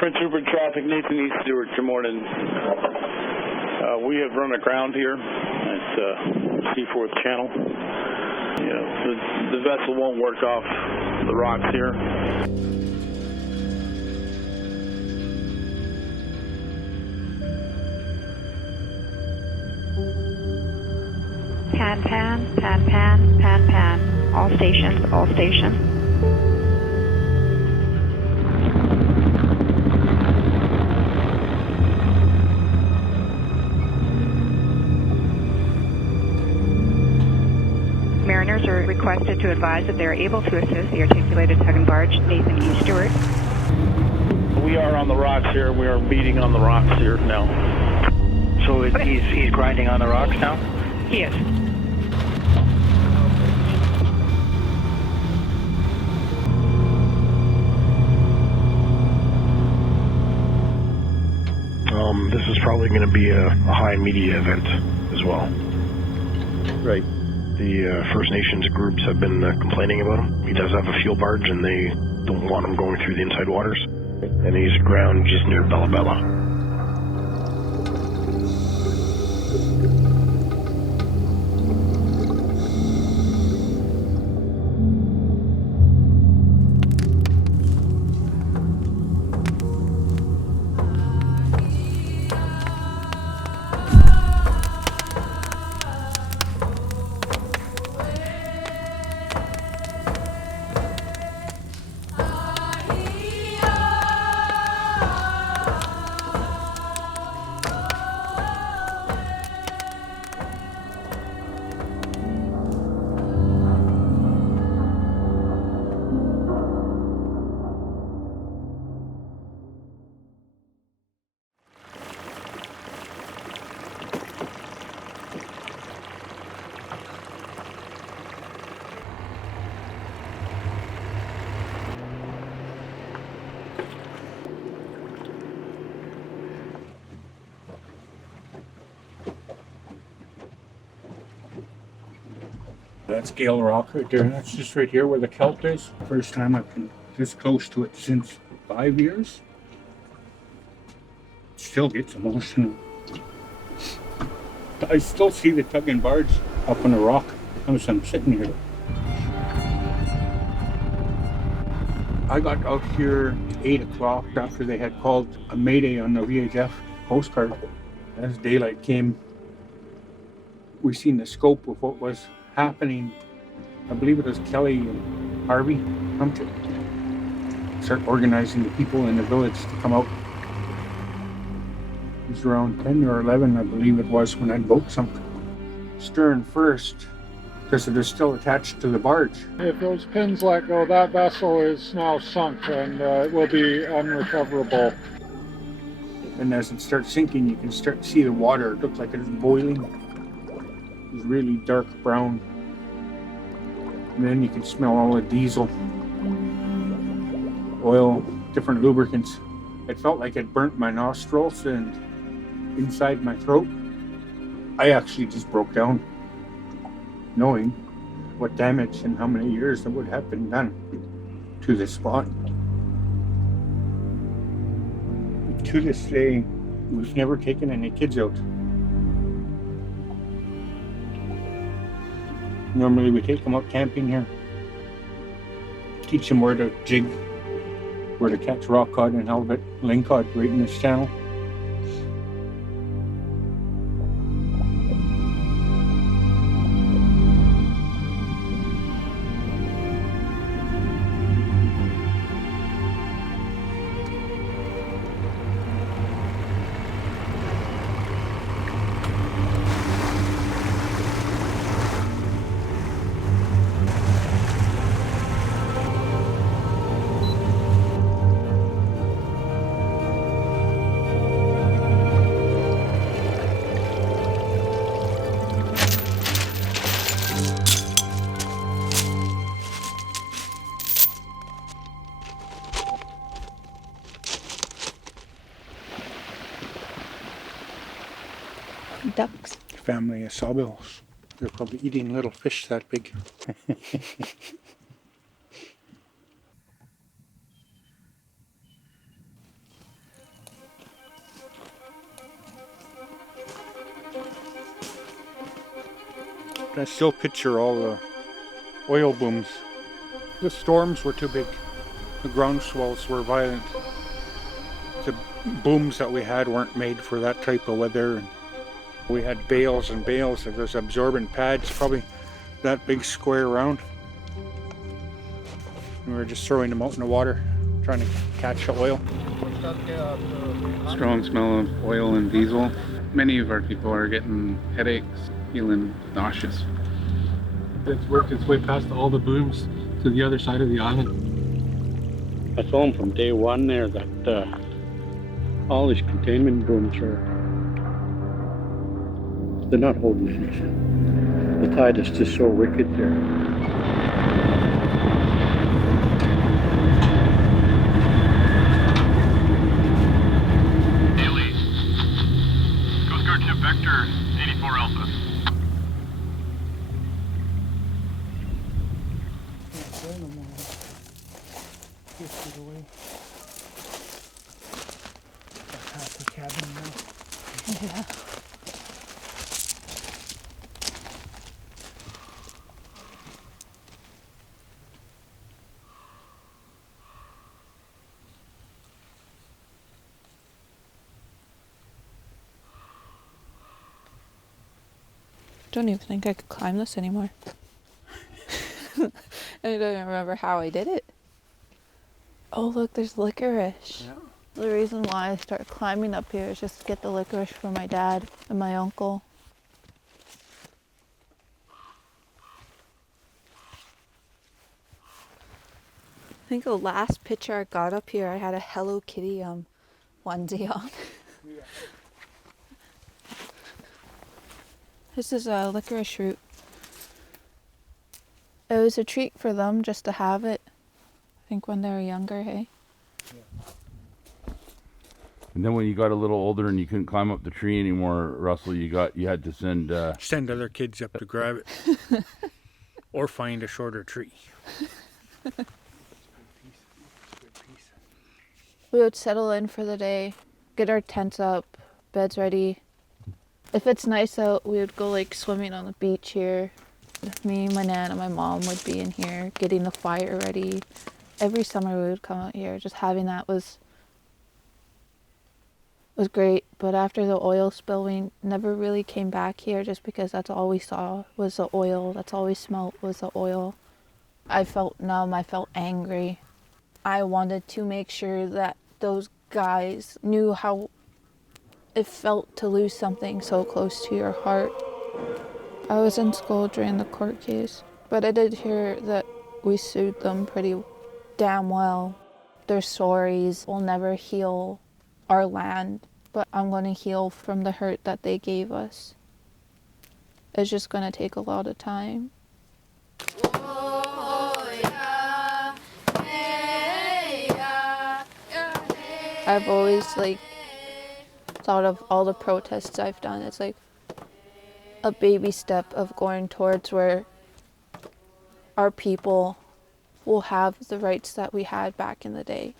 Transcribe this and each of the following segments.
Prince Rupert traffic, Nathan East Stewart, good morning. We have run aground here at Seaforth Channel. The vessel won't work off the rocks here. Pan, pan, pan, pan, pan, pan. All stations, all stations. Mariners are requested to advise that they are able to assist the articulated tug and barge Nathan E. Stewart. We are on the rocks here. We are beating on the rocks here now. So he's grinding on the rocks now? He is. This is probably going to be a high media event as well. Right. The First Nations groups have been complaining about him. He does have a fuel barge, and they don't want him going through the inside waters. And he's aground just near Bella Bella. That's Gale Rock right there. That's just right here where the kelp is. First time I've been this close to it since 5 years. Still gets emotional. I still see the tug and barge up on the rock as I'm sitting here. I got out here 8 o'clock after they had called a mayday on the VHF postcard. As daylight came, we seen the scope of what was happening. I believe it was Kelly and Harvey come to start organizing the people in the village to come out. It was around 10 or 11, I believe it was, when that boat sunk. Stern first, because it is still attached to the barge. If those pins let go, that vessel is now sunk and it will be unrecoverable. And as it starts sinking, you can start to see the water. It looked like it was boiling. It was really dark brown. And then you can smell all the diesel, oil, different lubricants. It felt like it burnt my nostrils and inside my throat. I actually just broke down, knowing what damage and how many years that would have been done to this spot. To this day, we've never taken any kids out. Normally we take them out camping here, teach them where to jig, where to catch rock cod and halibut, lingcod right in this channel. Ducks. Family of sawbills. They're probably eating little fish that big. I still picture all the oil booms. The storms were too big. The ground swells were violent. The booms that we had weren't made for that type of weather. And we had bales and bales of those absorbent pads, probably that big square around. And we were just throwing them out in the water, trying to catch the oil. Strong smell of oil and diesel. Many of our people are getting headaches, feeling nauseous. It's worked its way past all the booms to the other side of the island. I told them from day one there that all these containment booms they're not holding anything. The tide is just so wicked there. Haley, Coast Guard ship Vector 84 Alpha. Yeah. Don't even think I could climb this anymore. I don't even remember how I did it. Oh look, there's licorice. Yeah. The reason why I started climbing up here is just to get the licorice for my dad and my uncle. I think the last picture I got up here, I had a Hello Kitty onesie on. Yeah. This is a licorice root. It was a treat for them just to have it. I think when they were younger, hey? And then when you got a little older and you couldn't climb up the tree anymore, Russell, you had to send Send other kids up to grab it. Or find a shorter tree. We would settle in for the day, get our tents up, beds ready. If it's nice out, we would go like swimming on the beach here. Me, my nan, and my mom would be in here getting the fire ready. Every summer we would come out here. Just having that was great. But after the oil spill, we never really came back here just because that's all we saw was the oil. That's all we smelt was the oil. I felt numb. I felt angry. I wanted to make sure that those guys knew how it felt to lose something so close to your heart. I was in school during the court case, but I did hear that we sued them pretty damn well. Their stories will never heal our land, but I'm going to heal from the hurt that they gave us. It's just going to take a lot of time. I've always thought of all the protests I've done. It's like a baby step of going towards where our people will have the rights that we had back in the day.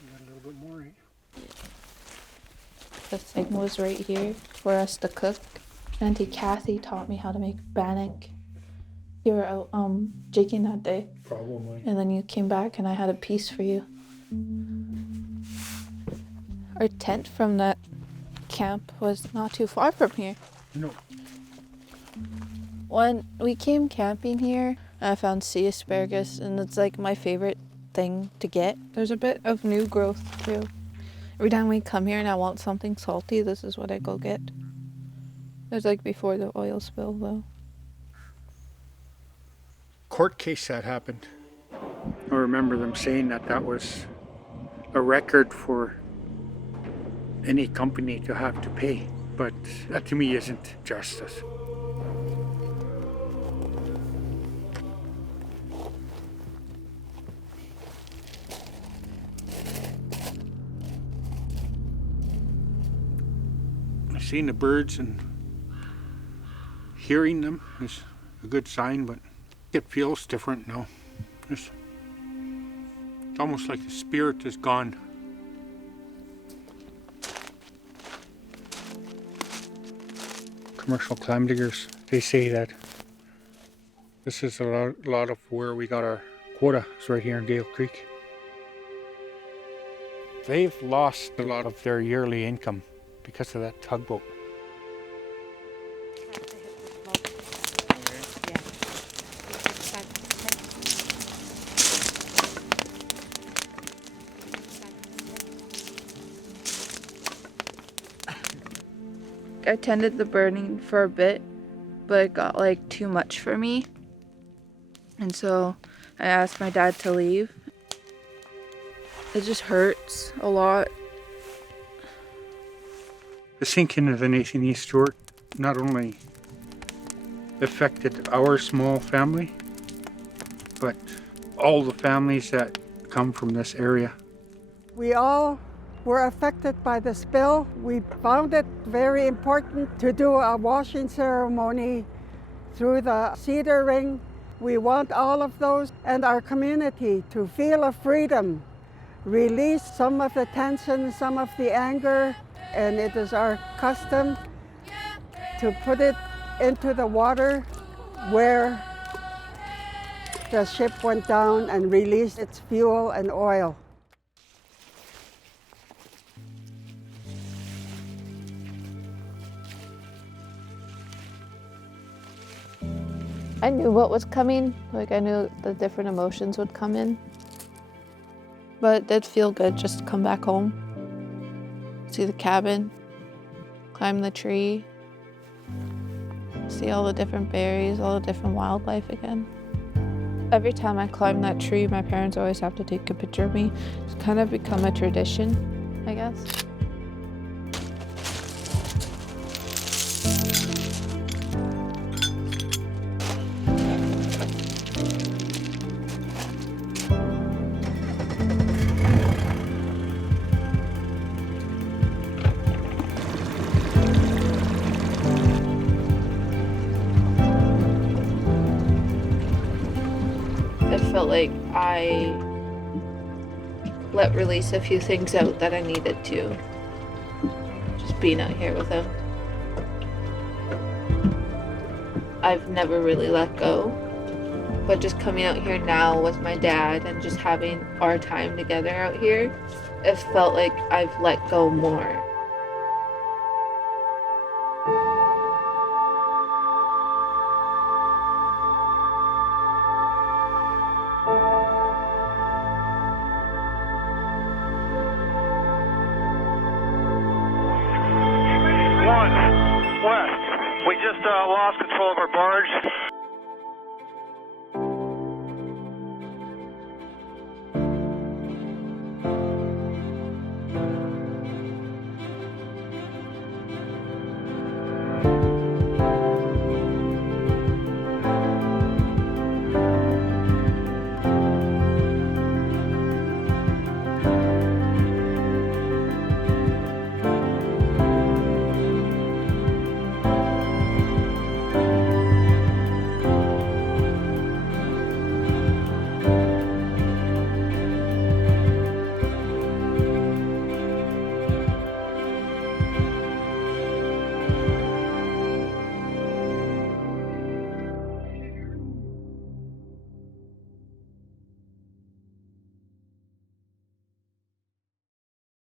You got a little bit more, eh? The thing was right here for us to cook. Auntie Kathy taught me how to make bannock. You were out jigging that day. Probably. And then you came back and I had a piece for you. Our tent from that camp was not too far from here. No. When we came camping here, I found sea asparagus, and it's like my favorite thing to get. There's a bit of new growth too. Every time we come here and I want something salty, this is what I go get. It was like before the oil spill though. Court case that happened. I remember them saying that was a record for any company to have to pay, but that to me isn't justice. Seeing the birds and hearing them is a good sign, but it feels different now. It's almost like the spirit is gone. Commercial clam diggers, they say that This is a lot of where we got our quota. It's right here in Gale Creek. They've lost a lot of their yearly income because of that tugboat. I attended the burning for a bit, but it got like too much for me. And so I asked my dad to leave. It just hurts a lot. The sinking of the Nathan E. Stewart not only affected our small family, but all the families that come from this area. We all were affected by the spill. We found it very important to do a washing ceremony through the cedar ring. We want all of those and our community to feel a freedom, release some of the tension, some of the anger, and it is our custom to put it into the water where the ship went down and released its fuel and oil. I knew what was coming, like I knew the different emotions would come in. But it did feel good just to come back home, see the cabin, climb the tree, see all the different berries, all the different wildlife again. Every time I climb that tree, my parents always have to take a picture of me. It's kind of become a tradition, I guess. It felt like I let release a few things out that I needed to. Just being out here with him. I've never really let go, but just coming out here now with my dad and just having our time together out here, it felt like I've let go more. West. We just lost control of our barge.